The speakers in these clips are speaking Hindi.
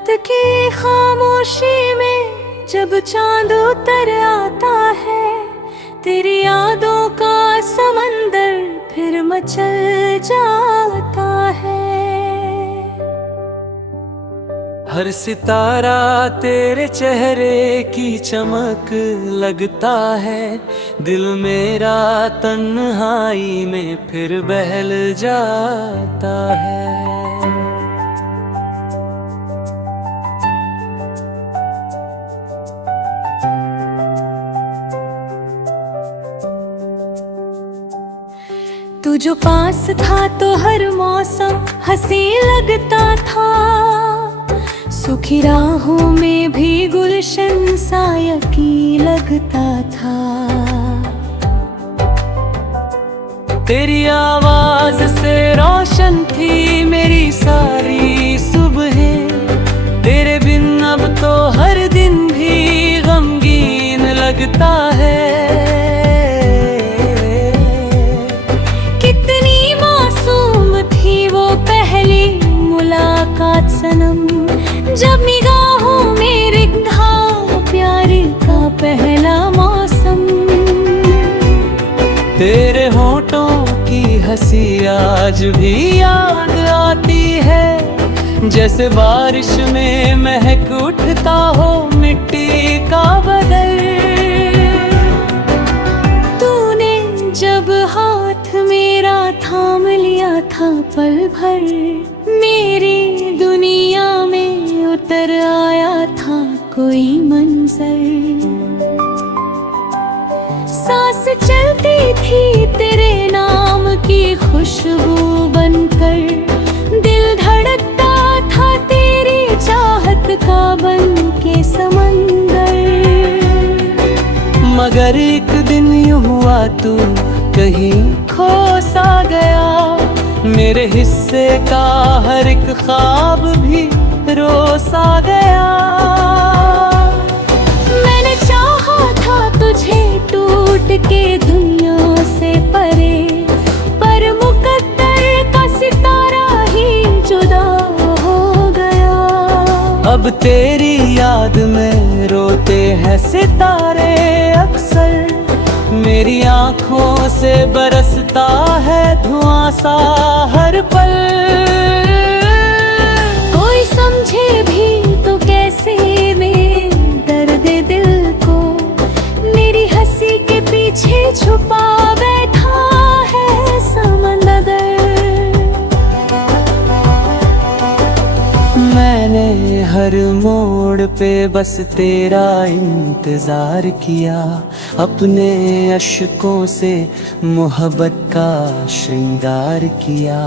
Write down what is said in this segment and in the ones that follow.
रात की खामोशी में जब चांद उतर आता है, तेरी यादों का समंदर फिर मचल जाता है। हर सितारा तेरे चेहरे की चमक लगता है, दिल मेरा तन्हाई में फिर बहल जाता है। तू जो पास था तो हर मौसम हंसी लगता था, सूखी राहों में भी गुलशन सा यकीन लगता था। तेरी आवाज से रोशन थी मेरी सारी सुबहें, तेरे बिन अब तो हर दिन भी गमगीन लगता है। कितनी मासूम थी वो पहली मुलाकात सनम, जब निगाहों में रिगधा प्यार का पहला मौसम। तेरे होठों की हंसी आज भी याद आती है, जैसे बारिश में महक उठता हो मिट्टी का बदल। तूने जब हाथ मेरा थाम लिया था पल भर, मेरी दुनिया में उतर आया था कोई मंजर। सांस चलती थी तेरे नाम की खुशबू बनकर, दिल धड़कता था तेरी चाहत का बन के समंदर। मगर एक दिन यूं हुआ तू कहीं खो सा गया, मेरे हिस्से का हर एक ख्वाब भी रोसा गया। मैंने चाहा था तुझे टूट के दुनिया से परे, पर मुकद्दर का सितारा ही जुदा हो गया। अब तेरी याद में रोते हैं सितारे अक्सर, मेरी आँखों से बरसता है धुआं सा हर पल। कोई समझे भी तो कैसे मेरे दर्द दिल को, मेरी हंसी के पीछे छुपा बैठा है समंदर। मैंने हर मोड़ पे बस तेरा इंतजार किया, अपने अश्कों से मोहब्बत का श्रृंगार किया।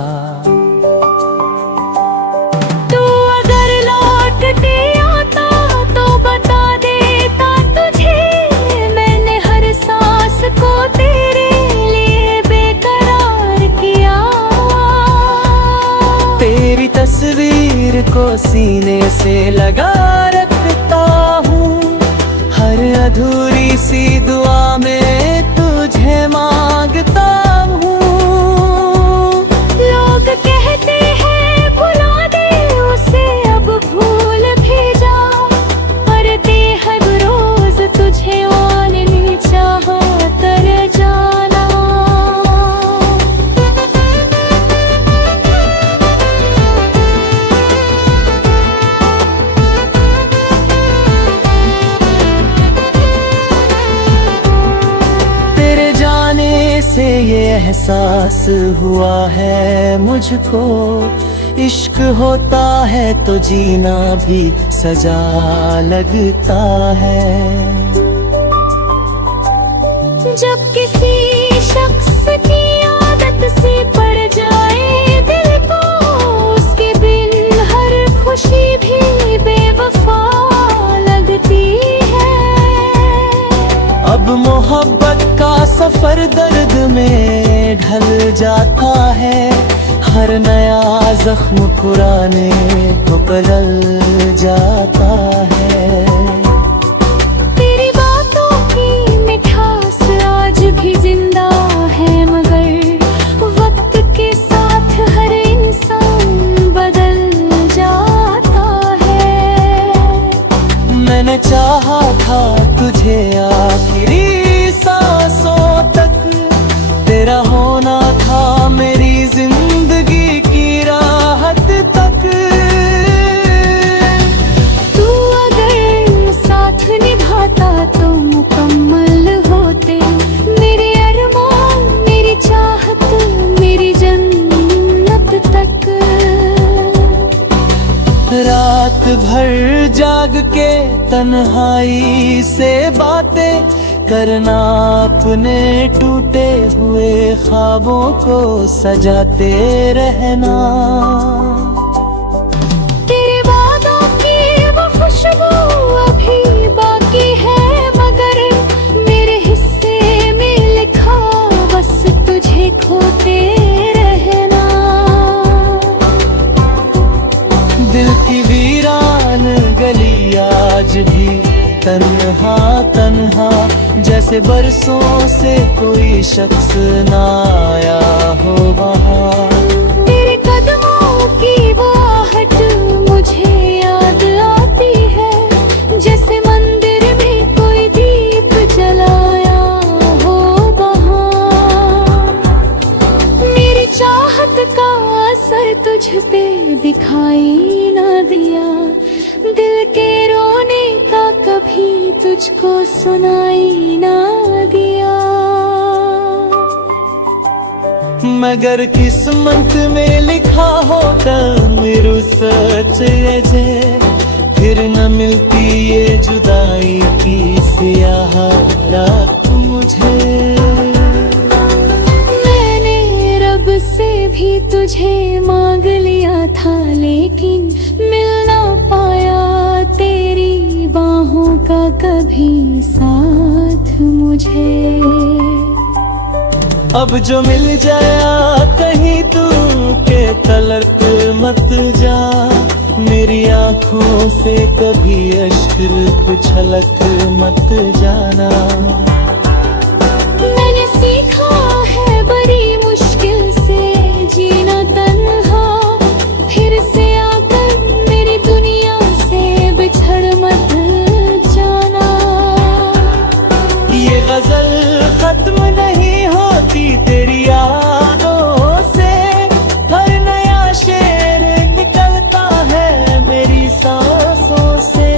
तू अगर लौट के आता तो बता देता तुझे, मैंने हर सांस को तेरे लिए बेकरार किया। तेरी तस्वीर को सीने से लगा रखता हूँ, हर अधूरी सी दुआ में तुझे मांगता हूँ। लोग कहते हैं भुला दे उसे अब भूल भी जा, पर बेहद रोज तुझे माननी चाहा तर जाना। से ये एहसास हुआ है मुझको, इश्क होता है तो जीना भी सजा लगता है। जब किसी शख्स की आदत सी पड़ जाए दिल को, उसके बिन हर खुशी भी बेवफा लगती है। अब मोहब्बत का सफर दर्द में ढल जाता है, हर नया जख्म पुराने को बदल जाता है। तेरी बातों की मिठास आज भी जिंदा है, मगर वक्त के साथ हर इंसान बदल जाता है। चाहा था तुझे आखिरी सांसों तक, तेरा होना था मेरी जिंदगी की राहत तक। तू अगर साथ निभाता तो मुकम्मल होते मेरे अरमान, मेरी चाहत, मेरी जन्नत तक। रात भर जाग के तन्हाई से बातें करना, अपने टूटे हुए ख्वाबों को सजाते रहना। तेरे वादों की वो खुशबू अभी बाकी है, मगर मेरे हिस्से में लिखा बस तुझे खोते रहना। दिल की वीरान गली आज भी तन्हा तन्हा, जैसे बरसों से कोई शख्स ना आया हो वहाँ। तेरे कदमों की वो आहट मुझे याद आती है, जैसे मंदिर में कोई दीप जलाया हो वहाँ। मेरी चाहत का असर तुझ पे दिखाई ना दिया, दिल के रोने का कभी तुझको सुनाई ना दिया। मगर किस्मत में लिखा होता मेरू सच जे, फिर न मिलती ये जुदाई की स्याह रात मुझे। मैंने रब से भी तुझे मांग लिया था, लेकिन मिल ना पाया तेरी बाहों का कभी साथ मुझे। अब जो मिल जाया कहीं तू के तलक मत जा, मेरी आंखों से कभी अश्क छलक मत जाना। मैंने सीखा है बड़ी मुश्किल से जीना तन्हा, फिर से आकर मेरी दुनिया से बिछड़ मत जाना। ये गजल खत्म नहीं होती तेरी यादों से, हर नया शेर निकलता है मेरी सांसों से।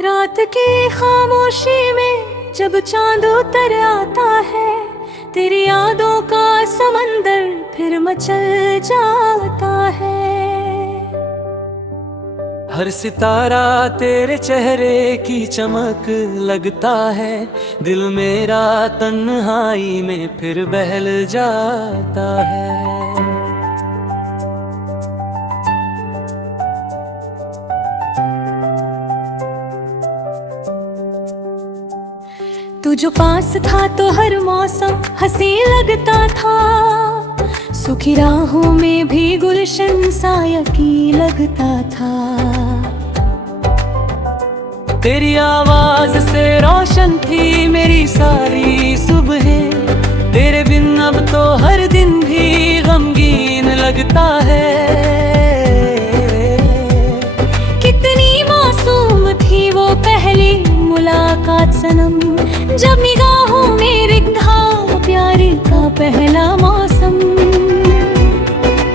रात की खामोशी में जब चांद उतर आता है, तेरी यादों का समंदर फिर मचल जाता है। हर सितारा तेरे चेहरे की चमक लगता है, दिल मेरा तन्हाई में फिर बहल जाता है। तू जो पास था तो हर मौसम हंसी लगता था, सुखी राहों में भी गुलशन सा यकी लगता था। तेरी आवाज से रोशन थी मेरी सारी सुबहें, तेरे बिन अब तो हर दिन भी गमगीन लगता है। कितनी मासूम थी वो पहली मुलाकात सनम, जब निगाहों में रिगधा प्यार का पहला मौसम।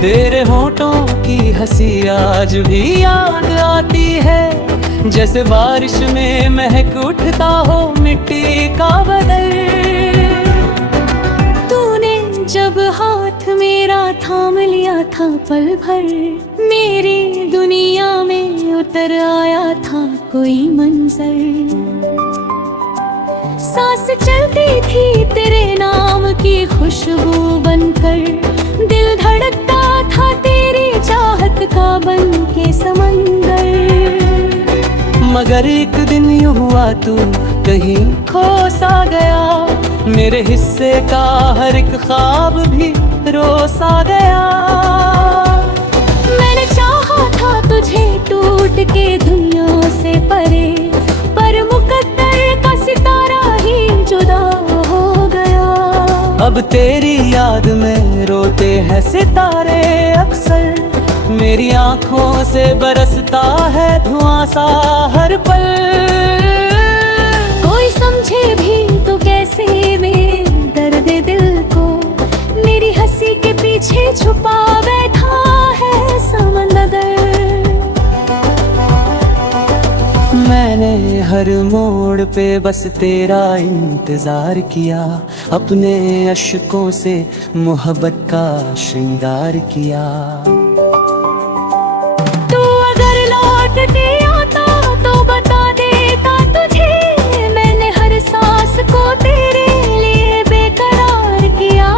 तेरे होठों की हंसी आज भी याद आती है, जैसे बारिश में महक उठता हो मिट्टी का बदल। तूने जब हाथ मेरा थाम लिया था पल भर, मेरी दुनिया में उतर आया था कोई मंजर। सांस चलती थी तेरे नाम की खुशबू बनकर, दिल धड़कता था तेरी चाहत का बन के समंदर। मगर एक दिन यूं हुआ तू कहीं खो सा गया, मेरे हिस्से का हर एक ख्वाब भी रोसा गया। मैंने चाहा था तुझे टूट के दुनिया से परे, पर मुकद्दर का सितारा ही जुदा हो गया। अब तेरी याद में रोते हैं सितारे अक्सर, मेरी आंखों से बरसता है धुआं सा हर पल। कोई समझे भी तो कैसे मेरे दर्द दिल को, मेरी हंसी के पीछे छुपा बैठा है समंदर। मैंने हर मोड़ पे बस तेरा इंतजार किया, अपने अश्कों से मोहब्बत का श्रृंगार किया। तू अगर लौट के आता तो बता देता तुझे, मैंने हर सांस को तेरे लिए बेकरार किया।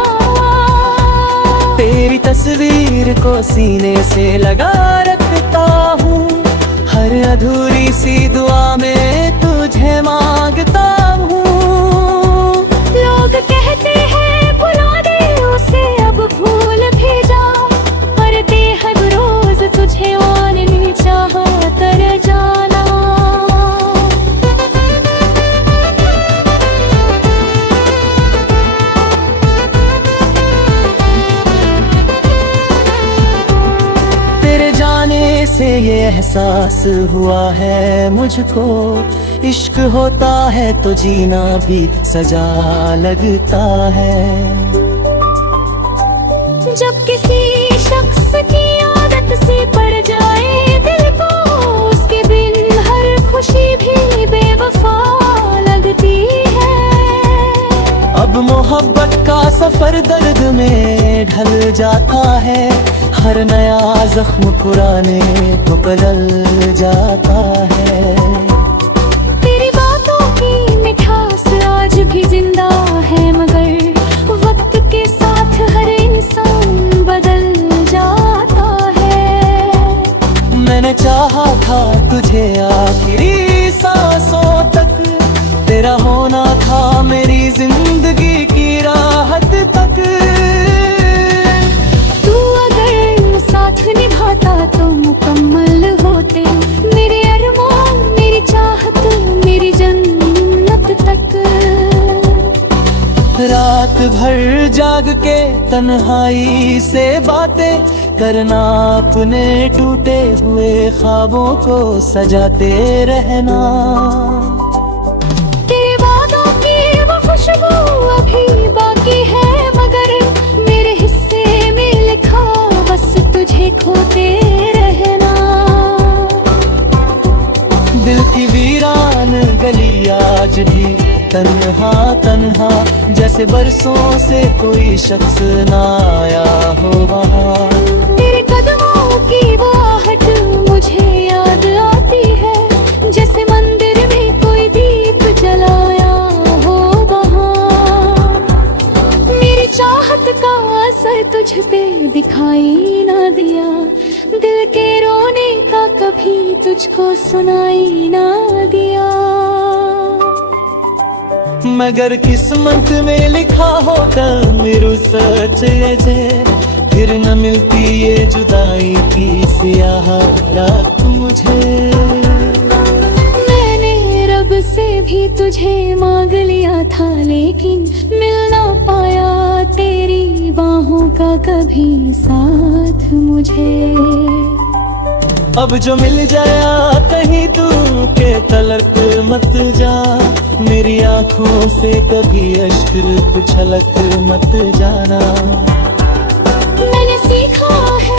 तेरी तस्वीर को सीने से लगा रखता हूँ, हर अधूरी सी दुआ में तुझे मांगता हूँ। लोग कहते हैं भुला दे उसे अब भूल भी जा, पर बेहद रोज तुझे और नहीं चाहा तर जाना। तेरे जाने से ये एहसास हुआ है मुझको, इश्क होता है तो जीना भी सजा लगता है। जब किसी शख्स की आदत सी पड़ जाए दिल को, उसके बिन हर खुशी भी बेवफा लगती है। अब मोहब्बत का सफर दर्द में ढल जाता है, हर नया जख्म पुराने को बदल जाता है। तेरी बातों की मिठास आज भी जिंदा है, मगर वक्त के साथ हर इंसान बदल जाता है। मैंने चाहा था तुझे आखिरी सांसों तक, तेरा होना था मेरी जिंदगी की राहत तक। तू अगर साथ निभाता तो मुकम्मल होते मेरे अरमान, मेरी चाहत, मेरी जन्नत तक। रात भर जाग के तन्हाई से बातें करना, अपने टूटे हुए ख्वाबों को सजाते रहना। तेरे वादों की वो खुशबू अभी बाकी है, मगर मेरे हिस्से में लिखा बस तुझे खोते रहना। दिल की वीरान गली आज भी तन्हा तन्हा, जैसे बरसों से कोई शख्स ना आया हो वहाँ। तेरे कदमों की वो आहट मुझे याद आती है, जैसे मंदिर में कोई दीप जलाया हो वहाँ। मेरी चाहत का असर तुझ पे दिखाई ना दिया, दिल के रोने का कभी तुझको सुनाई ना दिया। मगर किस्मत में लिखा होता मेरू सच जे, फिर न मिलती ये जुदाई की स्याह रात मुझे। मैंने रब से भी तुझे मांग लिया था, लेकिन मिल ना पाया तेरी बाहों का कभी साथ मुझे। अब जो मिल जाया कहीं तू के तलक मत जा, मेरी आंखों से कभी अश्क छलक मत जाना। मैंने सीखा है